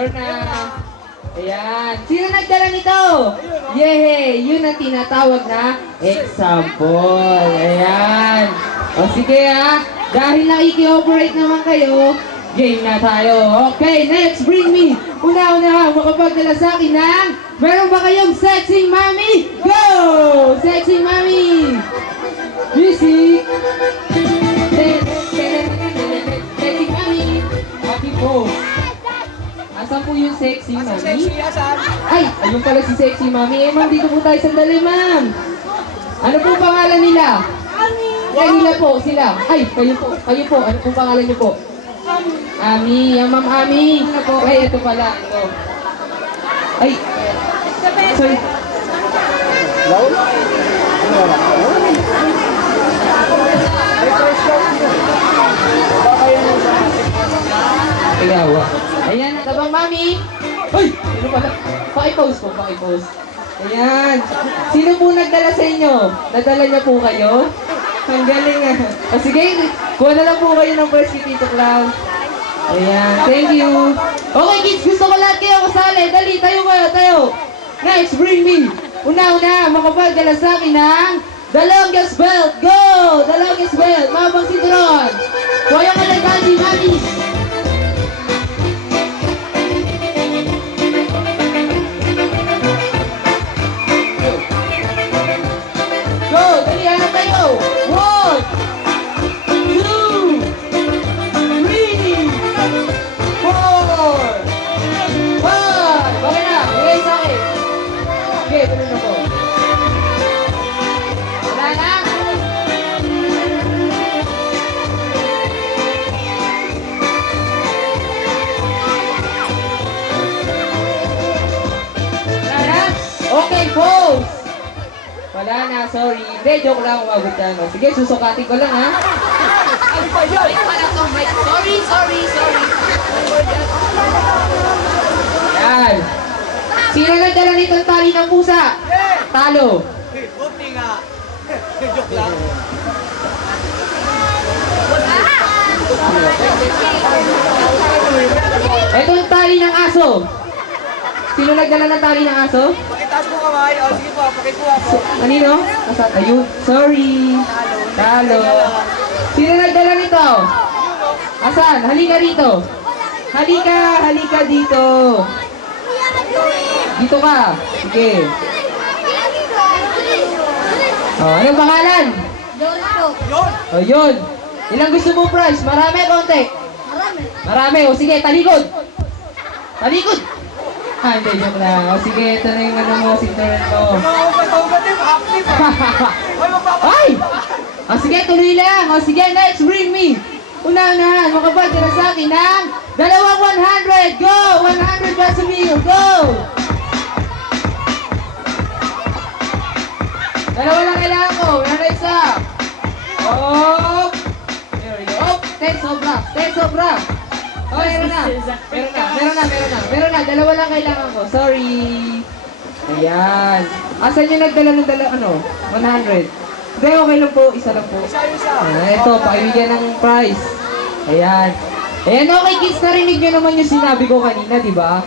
Meron na. Ayan. Sino nagdala nito? Yehey! Yun ang tinatawag na example. Ayan. O sige ha. Dahil nakiki-operate naman kayo, game na tayo. Okay, next, bring me. Una-una, makapagdala sa akin ng meron ba kayong sexy mommy? Go! Sexy mommy! Music! Sexy mommy! Happy po. Asan po yung sexy mommy? Ay, ayun pala si sexy mommy. Eh, ma'am, dito po tayo sandali, ma'am. Ano po pangalan nila? Kanila po, sila. Ay, kayo po. Kayo po. Ano pong pangalan niyo po? Ami. Yung ma'am Ami. Ano po? Ay, ito pala. Ito. Ay. Sorry. Ayawa. Ayan, tabang Mami. Ay! Sino pala? Paki-pose po, paki-pose. Ayan. Sino po nagdala sa inyo? Nadala niya po kayo? Ang galing ah. O sige, kuha na lang po kayo ng first kay Tito Clown. Ayan, thank you. Okay kids, gusto ko lahat kayo kasali. Dali, tayo kayo, tayo. Next, bring me. Una-una, makapagdala sa akin ng the longest belt. Go! The longest belt. Mabang sinturon. Kuya ka ng Gandhi, Mami. Go! Dali, hanap tayo. 1, 2, 3, 4, 5. Okay na, bigay sa akin. Okay, tuloy na po. Wala na. Wala na. Okay, pose. Wala na, sorry. Hindi, joke lang, umabot ka. No? Sige, susukatin ko lang, ha? Ano pa yun? Sorry. Yan. Sino nagdala nitong tali ng pusa? Talo. Buti nga. Joke lang. Ito yung tali ng aso. Sino nagdala ng tali ng aso? Pakitaas mo kamay. O, sige po, pakikuha po. Kanino? Asan? Ayun. Sorry. Talo. Sino nagdala nito? Asan? Halika rito. Halika dito. Dito ka. Sige. Oh, anong pangalan? Yun. Oh, yun. Ilang gusto mo prize? Marami, konti? Marami. O sige, talikod. Talikod. Ah, hindi, joke lang. O sige, ito na yung ano mo, sinturon mo. Mga ugat-ugat yung active. Ay, magpapakita. Ay! O sige, tuloy lang. O sige, next, bring me. Una-unahan, makapagdala sa akin ng dalawang 100. Go! 100 peso meal. Go! Dalawa lang kailangan ko. Meron na isa. Oh! There we go. Oh! 10 sobra. 10 sobra. Oh, meron na. Meron na. Dalawa lang kailangan ko. Sorry. Ayan. Asan yung nagdala ng 100? Hindi, okay lang po. Isa lang po. Isa. Ito, pakibigyan ng prize. Ayan. Ayan, okay kids, narinig nyo naman yung sinabi ko kanina, di ba?